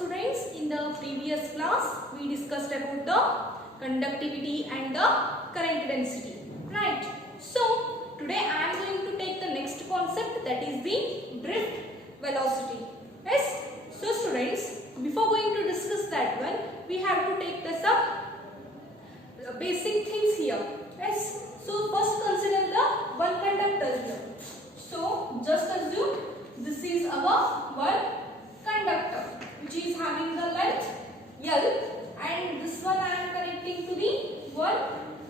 students, in the previous class we discussed about the conductivity and the current density, right? So today I am going to take the next concept, that is the drift velocity. Yes, so students, before going to discuss that one, we have to take the some basic things here. Yes, so first consider the one conductor here. So just assume this is our one conductor which is having the length L, and this one I am connecting to the one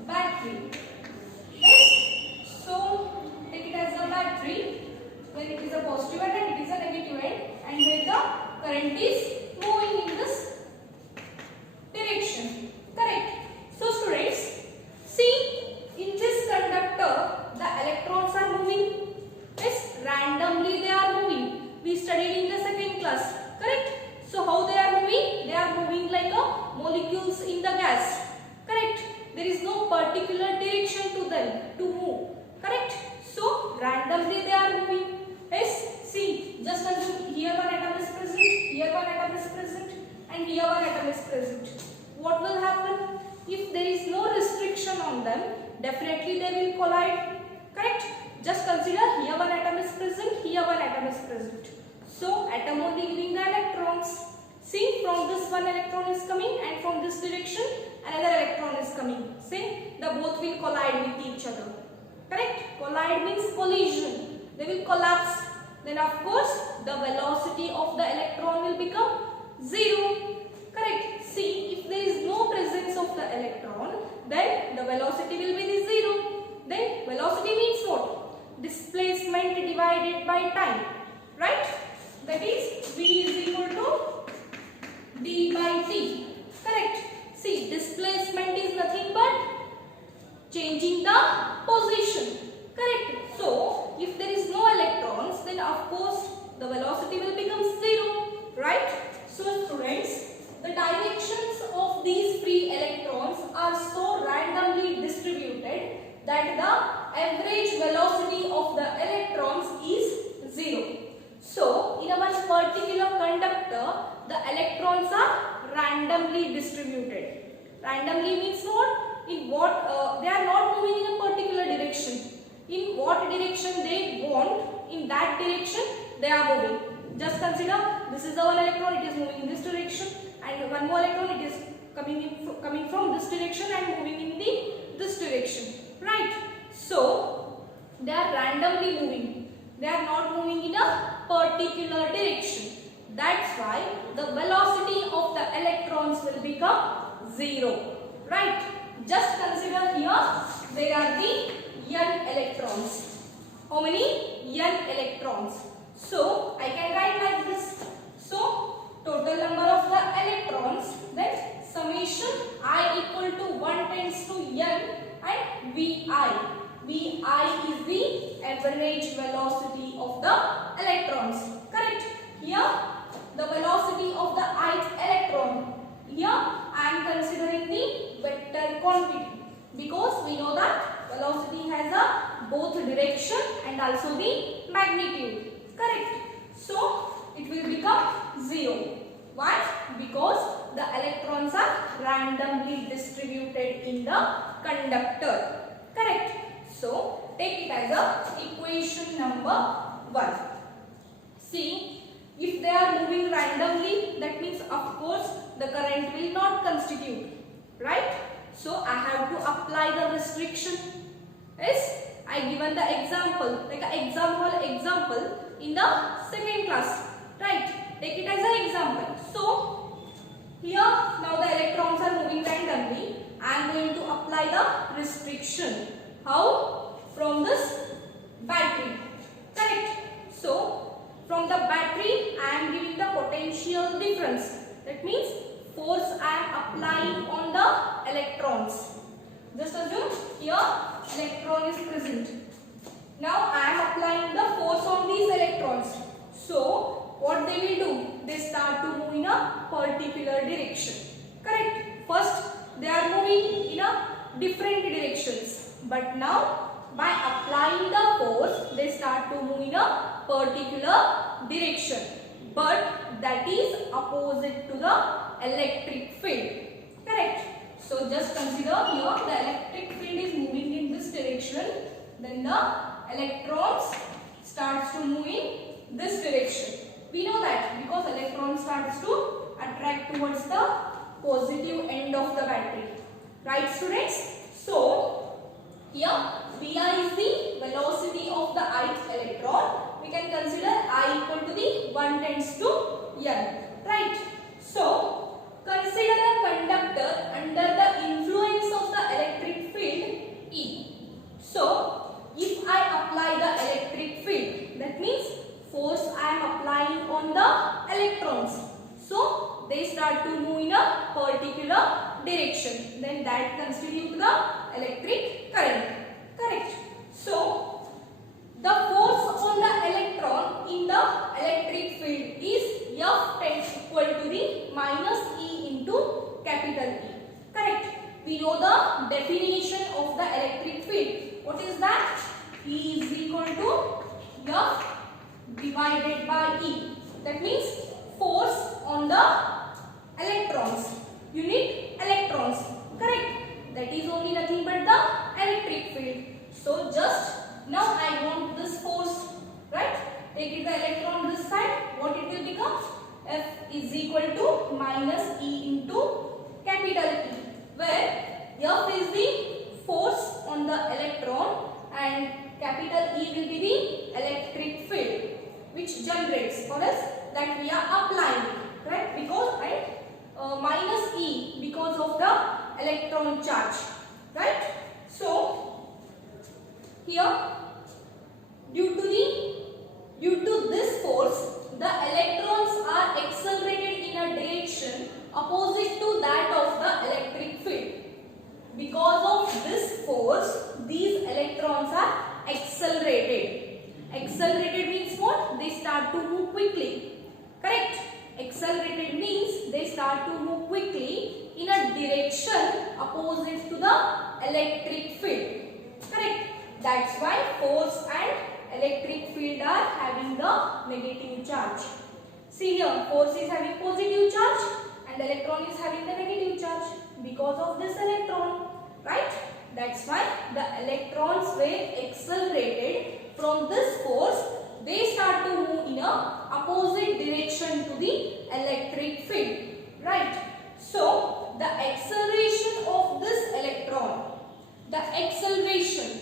battery. Yes, so take it as a battery when it is a positive end and it is a negative end, and where the current is moving in this direction. Correct. So students, see, in this conductor the electrons are moving. Yes, randomly they are moving. We studied in the second class. Correct. So how they are moving? They are moving like a molecules in the gas. Correct. There is no particular direction to them to move. Correct. So randomly they are moving. Yes, see, just assume here one atom is present, here one atom is present, and here one atom is present. What will happen? If there is no restriction on them, definitely they will collide. Correct. Just consider here one atom is present, here one atom is present. So atom only giving the electrons. See, from this one electron is coming and from this direction another electron is coming. See, the both will collide with each other. Correct? Collide means collision. They will collapse. Then of course the velocity of the electron will become 0. Correct? See, if there is no presence of the electron, then the velocity will be the 0. Then velocity means what? Displacement divided by time. Right? That is V is equal to d by t. Correct? See, displacement is nothing but changing the position. Correct? So, if there is no electrons, then of course the velocity will become 0. Right? So students, the directions of these free electrons are so randomly distributed that the average velocity of the electrons is 0. So, in our particular conductor, the electrons are randomly distributed. Randomly means what? In what? They are not moving in a particular direction. In what direction they want, in that direction they are moving. Just consider, this is the one electron, it is moving in this direction, and one more electron, it is coming from this direction and moving in this direction. Right? So, they are randomly moving. They are not moving in a particular direction. That's why the velocity of the electrons will become 0. Right? Just consider here, there are the N electrons. How many? N electrons. So, I can write like this. So, total number of the electrons, then summation I equal to 1 tends to N and Vi. Vi is the average velocity of the electrons. Correct? Here, the velocity of the ith electron. Here, I am considering the vector quantity, because we know that velocity has a both direction and also the magnitude. Correct? So, it will become 0. Why? Because the electrons are randomly distributed in the conductor. Correct? So, take it as a equation number 1. See, if they are moving randomly, that means of course the current will not constitute. Right? So, I have to apply the restriction. Yes, I given the example, like an example in the second class. Right? Take it as an example. So, here now the electrons are moving randomly. I am going to apply the restriction. How? From this battery. Correct? So, from the battery I am giving the potential difference. That means force I am applying on the electrons. Just assume here electron is present. Now I am applying the force on these electrons. So what they will do? They start to move in a particular direction. Correct? First they are moving in a different directions. But now by applying the force they start to move in a particular direction. but that is opposite to the electric field. Correct. So just consider here the electric field is moving in this direction, then the electrons starts to move in this direction. We know that because electron starts to attract towards the positive end of the battery. Right, students? So here Vr is the velocity of the ith electron. We can consider I equal to the 1 tends to n. Right? So consider a conductor under the influence of the electric field E. So if I apply the electric field, that means force I am applying on the electrons. So they start to move in a particular direction. Then that constitutes the electric current. Correct. So the force on the electron in the electric field is F tends equal to the minus E into capital E. Correct. We know the definition of the electric field. What is that? E is equal to F divided by E. That means force on the electrons. Unit electrons. Correct. That is only nothing but the electric field. So just now I want this force. Right. Take it the electron this side. What it will become? F is equal to minus E into capital E. Where F is the force on the electron and capital E will be the electric field which generates for us that we are applying, right? Because minus E because of the electron charge, right? So here due to this force the electrons are accelerated in a direction opposite to that of the electric field. Because of this force these electrons are accelerated. Accelerated means what? They start to move quickly. Correct? Accelerated means they start to move quickly in a direction opposite to the electric field. Correct? That's why force and electric field are having the negative charge. See here, force is having positive charge and electron is having the negative charge because of this electron. Right? That's why the electrons were accelerated from this force. They start to move in a opposite direction to the electric field. Right? So the acceleration of this electron, the acceleration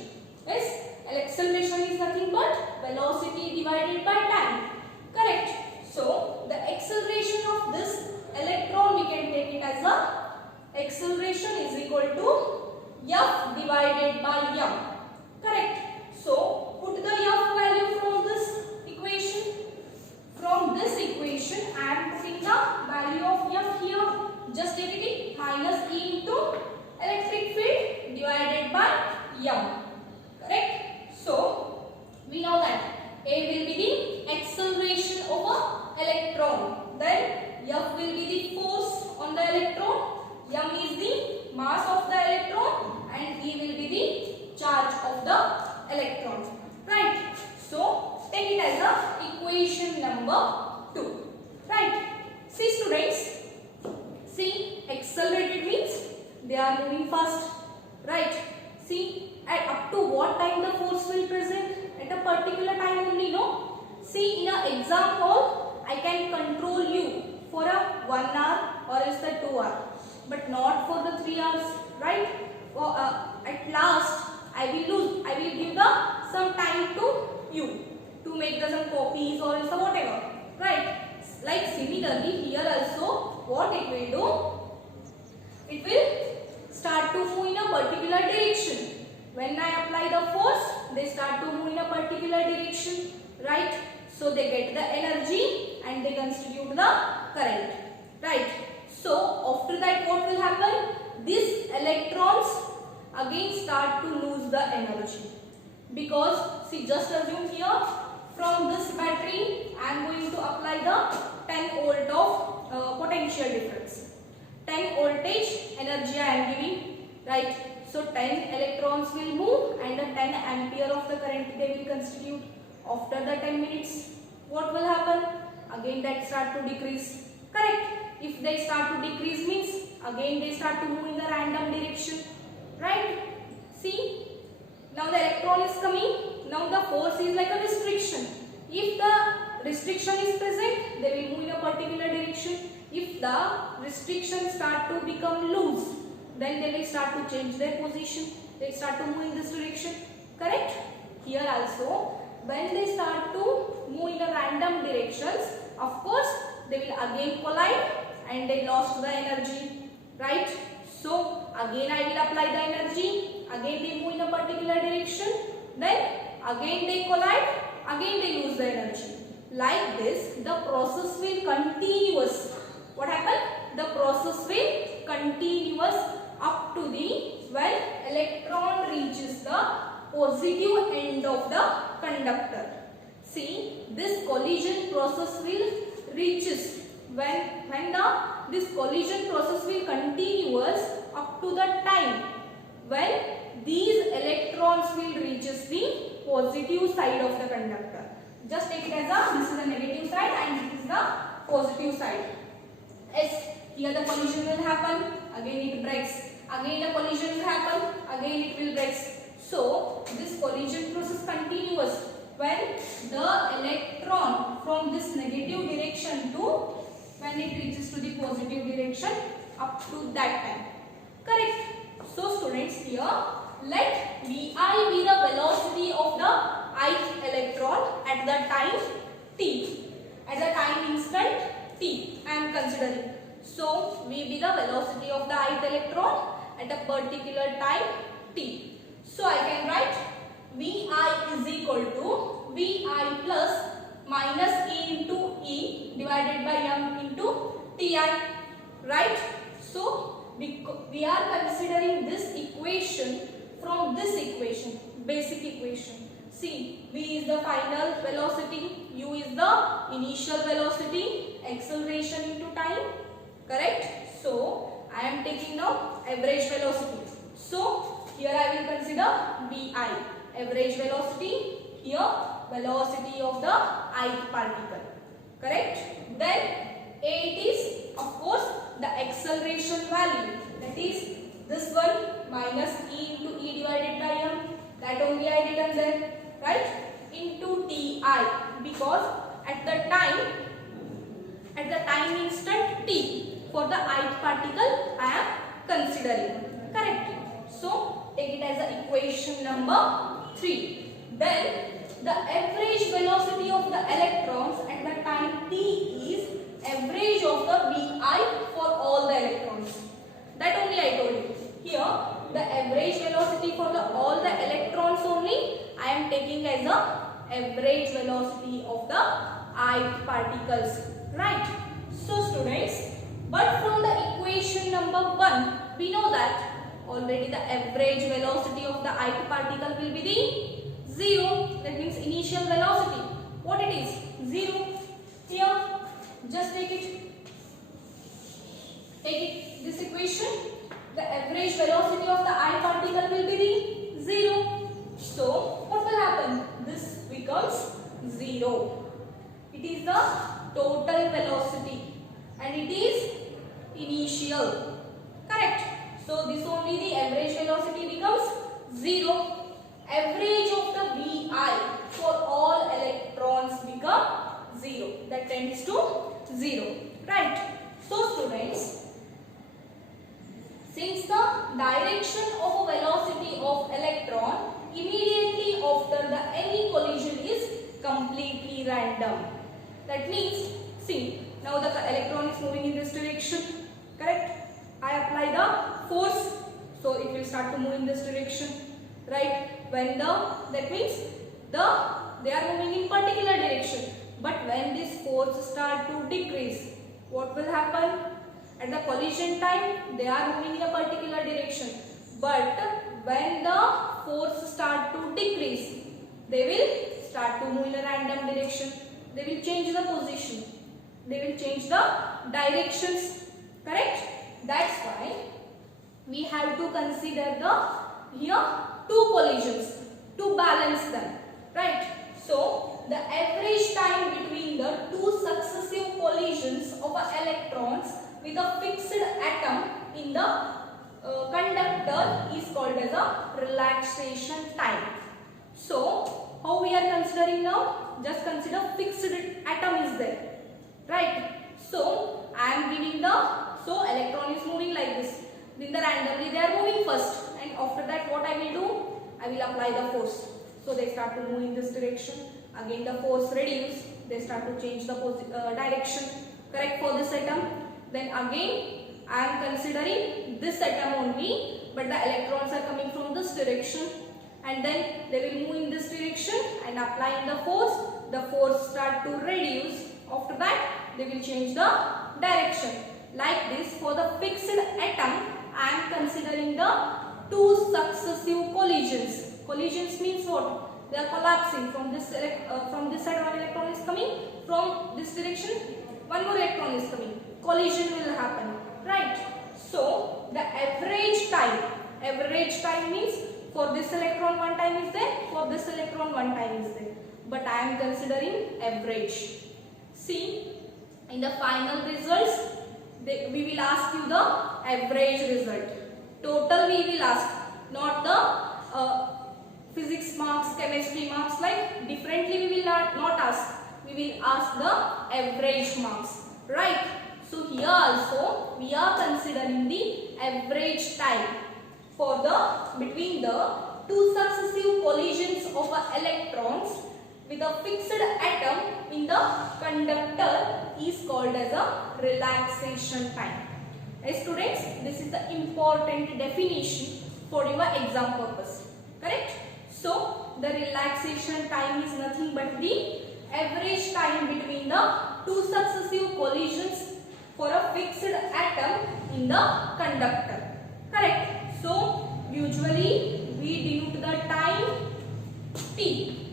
is nothing but velocity divided by time. Correct? So the acceleration of this electron we can take it as a acceleration is equal to F divided by m. Correct? So put the F value from this equation. From this equation I am putting the value of F here. Just take it minus E into electric field divided by m. Correct? So we know that A will be the acceleration of an electron. Then F will be the force on the electron. M is the mass of the electron and E will be the charge of the electron. Right? So take it as a equation number 2. Right? See students. See, accelerated means they are moving fast. Right? See, at up to what time the force will present? At a particular time only, no? See, in an exam hall, I can control you for a 1 hour or else the 2 hour, but not for the 3 hours, right? At last, I will give some time to you to make some copies or else whatever, right? Like similarly, here also, what it will do? It will start to move in a particular direction. When I apply the force, they start to move in a particular direction, right? So they get the energy and they constitute the current, right? So after that what will happen? These electrons again start to lose the energy because see, just assume here from this battery I am going to apply the 10 volt of potential difference. 10 voltage energy I am giving, right? So 10 electrons will move and the 10 ampere of the current they will constitute. After the 10 minutes, what will happen? again that start to decrease. Correct? If they start to decrease means again they start to move in the random direction. Right? See? Now the electron is coming. Now the force is like a restriction. If the restriction is present, they will move in a particular direction. If the restriction start to become loose, then they will start to change their position. They start to move in this direction. Correct? Here also, when they start to move in a random directions, of course, they will again collide and they lost the energy. Right? So, again I will apply the energy. Again they move in a particular direction. Then, again they collide. Again they lose the energy. Like this, the process will continuous. What happened? The process will continuous up to the when electron reaches the positive end of the conductor. See, this collision process will reaches when this collision process will continuous up to the time when these electrons will reaches the positive side of the conductor. Just take it as this is the negative side and this is the positive side. Yes, here the collision will happen, again it breaks. Again the collision will happen, again it will break. So, this collision process continuous when the electron from this negative direction to when it reaches to the positive direction up to that time. Correct? So, students, here let Vi be the velocity of the ith electron at the time t. At the time instant t, I am considering. So, V be the velocity of the ith electron at a particular time t. So, I can write Vi is equal to Vi plus minus E into E divided by M into Ti. Right? So, we are considering this equation from this equation, basic equation. See, V is the final velocity, U is the initial velocity, acceleration into time. Correct? So, I am taking now average velocity. So, here I will consider Vi, average velocity, here velocity of the ith particle. Correct? Then, A it is, of course, the acceleration value. That is, this one minus E into E divided by M. That only I did and then, right? Into Ti, because at the time instant T, for the ith particle I am considering. Correct? So, take it as the equation number 3. Then, the average velocity of the electrons at the time t is average of the Vi for all the electrons. That only I told you. Here, the average velocity for all the electrons only I am taking as the average velocity of the ith particles. Right? So, students, but from the equation number 1, we know that already the average velocity of the ith particle will be the 0. That means initial velocity. What it is? 0. Here, just take it. This equation. The average velocity of the ith particle will be the 0. So, what will happen? This becomes 0. It is the total velocity and it is initial. Correct? So, this only the average velocity becomes 0. Average of the Vi for all electrons become 0. That tends to 0. Right? So, students, since the direction of a velocity of electron immediately after the any collision is completely random. That means, see, now the electron is moving in this direction. Correct? I apply the force, so it will start to move in this direction. Right? When that means they are moving in particular direction. But when this force start to decrease, what will happen? At the collision time, they are moving in a particular direction. But when the force start to decrease, they will start to move in a random direction. They will change the position. They will change the directions. Correct? That's why we have to consider here two collisions to balance them. Right? So, the average time between the two successive collisions of electrons with a fixed atom in the conductor is called as a relaxation time. So, how we are considering now? Just consider fixed atom is there, right? So, I am giving so electron is moving like this. Then randomly they are moving first, and after that what I will do? I will apply the force. So they start to move in this direction. Again the force reduce. They start to change the direction. Correct for this atom. Then again I am considering this atom only, but the electrons are coming from this direction, and then they will move in this direction and applying the force. The force start to reduce. After that they will change the direction. Like this, for the fixed atom I am considering the two successive collisions. Collisions means what? They are collapsing. From this side one electron is coming, from this direction one more electron is coming. Collision will happen, right? So the average time means for this electron one time is there, for this electron one time is there, but I am considering average. See, in the final results we will ask you the average result. Total we will ask, not the physics marks, chemistry marks, like differently we will not ask. We will ask the average marks, right? So here also we are considering the average time for between the two successive collisions of electrons with a fixed atom in the conductor is called as a relaxation time. Students, this is the important definition for your exam purpose. Correct? So, the relaxation time is nothing but the average time between the two successive collisions for a fixed atom in the conductor. Correct? So, usually we denote the time T.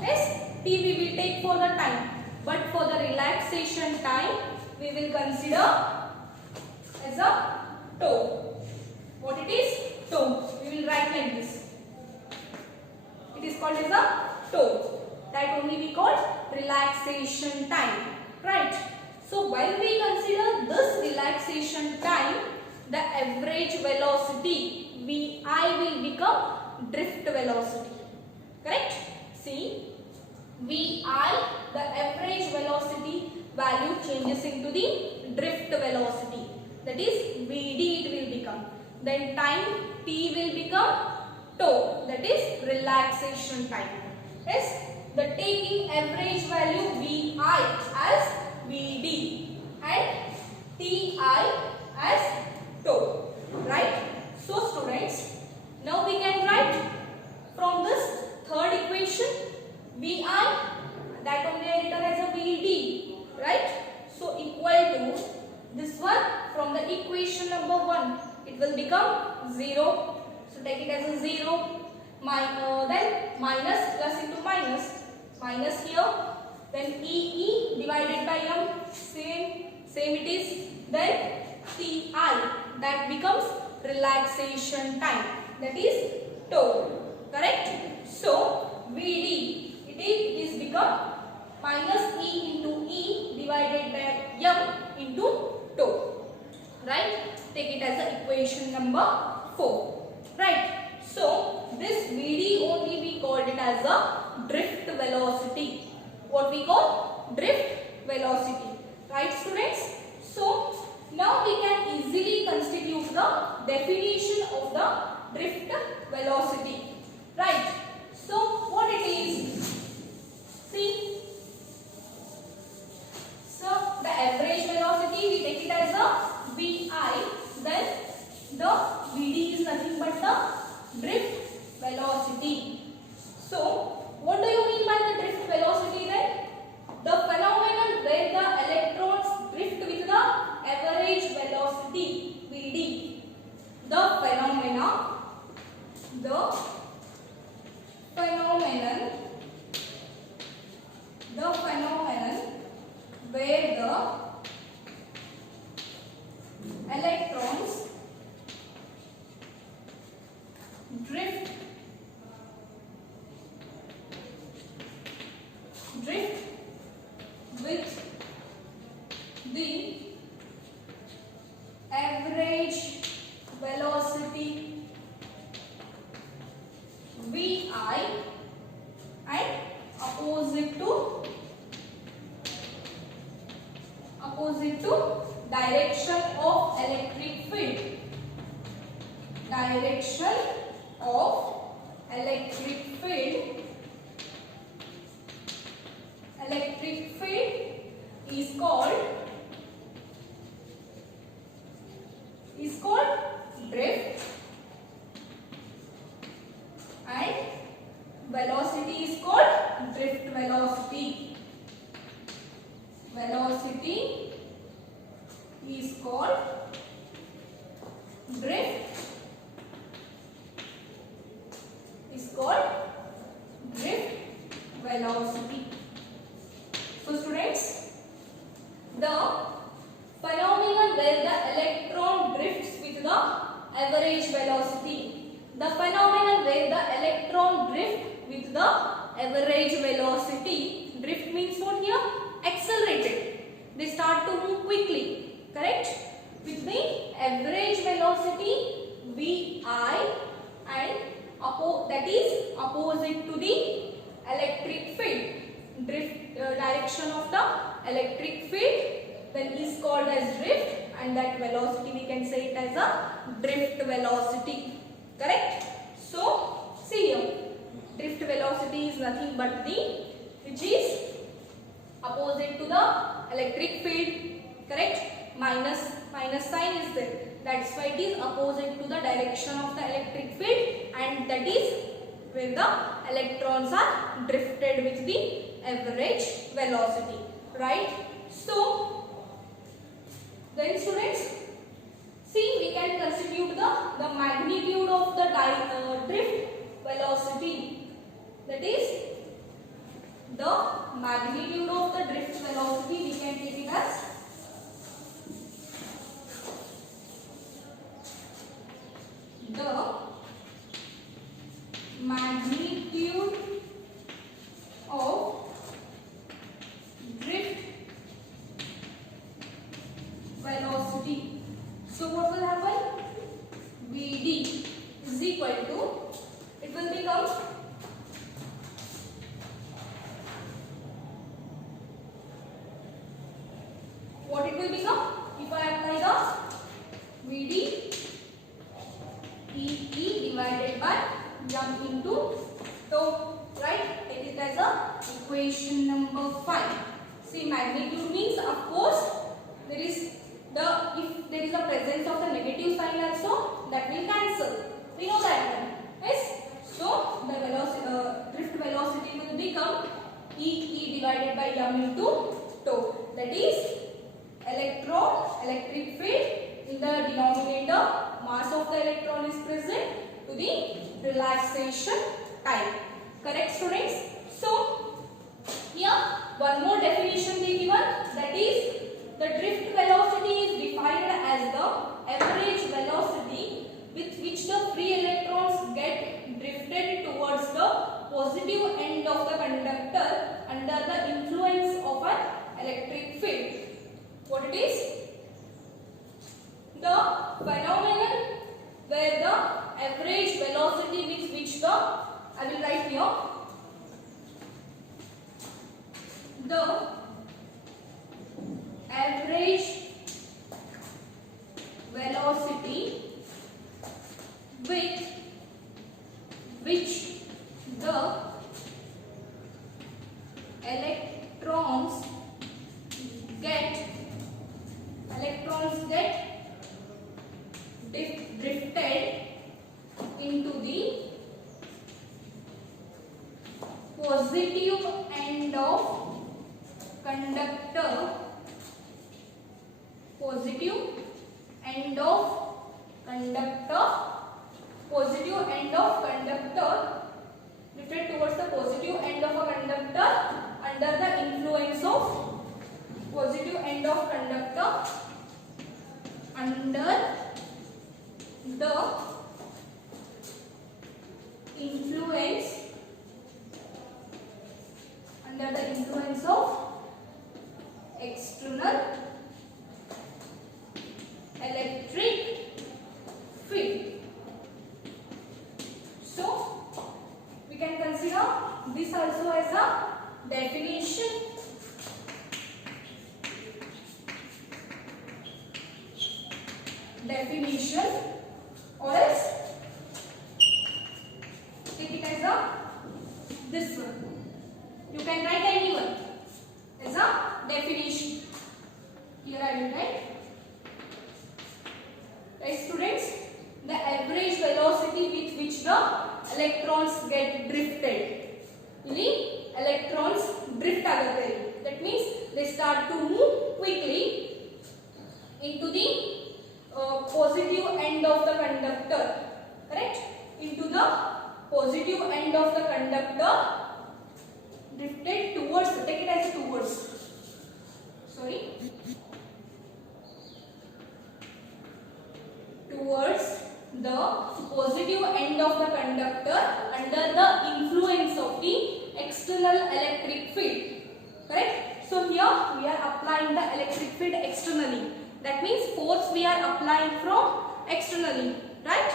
Yes, T we will take for the time, but for the relaxation time we will consider as a tau. What it is? Tau. We will write like this. It is called as a tau. That only we call relaxation time, right? So while we consider this relaxation time, the average velocity VI will become drift velocity. Correct? See, VI, the average velocity value changes into the drift velocity. That is VD it will become. Then time T will become tau. That is relaxation time. Yes, the taking average value VI as VD and TI as tau. Right? So students, now we can write from this third equation VI, that only I written as a VD, right? So equal to this one, from the equation number 1 it will become 0. So take it as a 0. Then minus, plus into minus here. Then EE divided by M, same it is. Then TI, that becomes relaxation time. That is tau. Correct? So VD, it is become minus E into E divided by M into tau. Right? Take it as the equation number 4. Right? So this VD only we called it as a drift velocity. What we call drift velocity. Right, students? So now we can easily constitute the definition of the drift velocity. Right? So what it is? See. So the average velocity we take it as a VI. Then the VD is nothing but the drift velocity. So what do you mean by the drift velocity then? The phenomenon where the electrons drift with the average velocity VD. The phenomenon where the electrons drift Vi and opposite to direction of electric field. Direction of electric field. Electric field is called drift, and velocity is called drift velocity. Velocity is called drift velocity. So students, the phenomenon where the electron drifts with the average velocity. The phenomenon where the electron drift with the average velocity. Drift means what here? Accelerated. They start to move quickly. Correct? With the average velocity Vi and that is opposite to the electric field. Drift direction of the electric field then is called as drift, and that velocity we can say it as a drift velocity. Correct? So see here, drift velocity is nothing but the which is opposite to the electric field. Correct? Minus sign is there. That's why it is opposite to the direction of the electric field, and that is where the electrons are drifted with the average velocity. Right? So then students, see, we can constitute the magnitude of the drift velocity. That is the magnitude of the drift velocity, we can take it as the magnitude of drift velocity. So what will happen? Vd is equal to, it will become what it will become if I apply the Vd E divided by m into tau. Right? Take it as a equation number 5. See, magnitude means, of course, there is the, if there is a presence of the negative sign also, that will cancel. We know that one. Yes? So the velocity, drift velocity will become E divided by m into tau. That is electric field. In the denominator, mass of the electron is present to the relaxation time. Correct, students? So here one more definition they given, that is the drift velocity is defined as the average velocity with which the free electrons get drifted towards the positive end of the conductor under the influence of an electric field. What it is? The phenomenon where the average velocity with which the, I will write here, the average velocity with which the electrons get drifted into the positive end of conductor, positive end of conductor drifted towards the positive end of a conductor under the influence of positive end of conductor under the influence of external electric field. So can consider this also as a definition. Or else take it as a this one. You can write anyone as a definition. Here I will write. Right, students, the average velocity with which the electrons get drifted. Ili electrons drift agate. That means they start to move quickly into the positive end of the conductor. Correct? Into the positive end of the conductor. Drifted towards. Take it as towards. Sorry. Towards the positive end of the conductor under the influence of the external electric field. Correct? So here we are applying the electric field externally. That means force we are applying from externally. Right?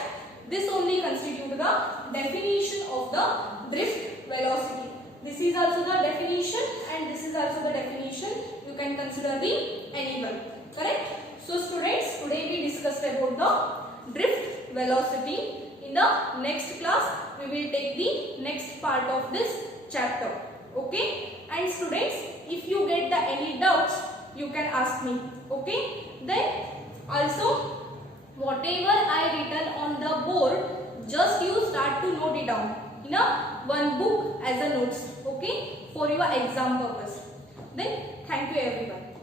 This only constitutes the definition of the drift velocity. This is also the definition and this is also the definition. You can consider the anyone. Correct? So students, today we discussed about the drift velocity. In the next class, we will take the next part of this chapter. Okay? And students, if you get the any doubts, you can ask me. Okay? Then also, whatever I written on the board, just you start to note it down in a one book as a notes. Okay? For your exam purpose. Then, thank you everyone.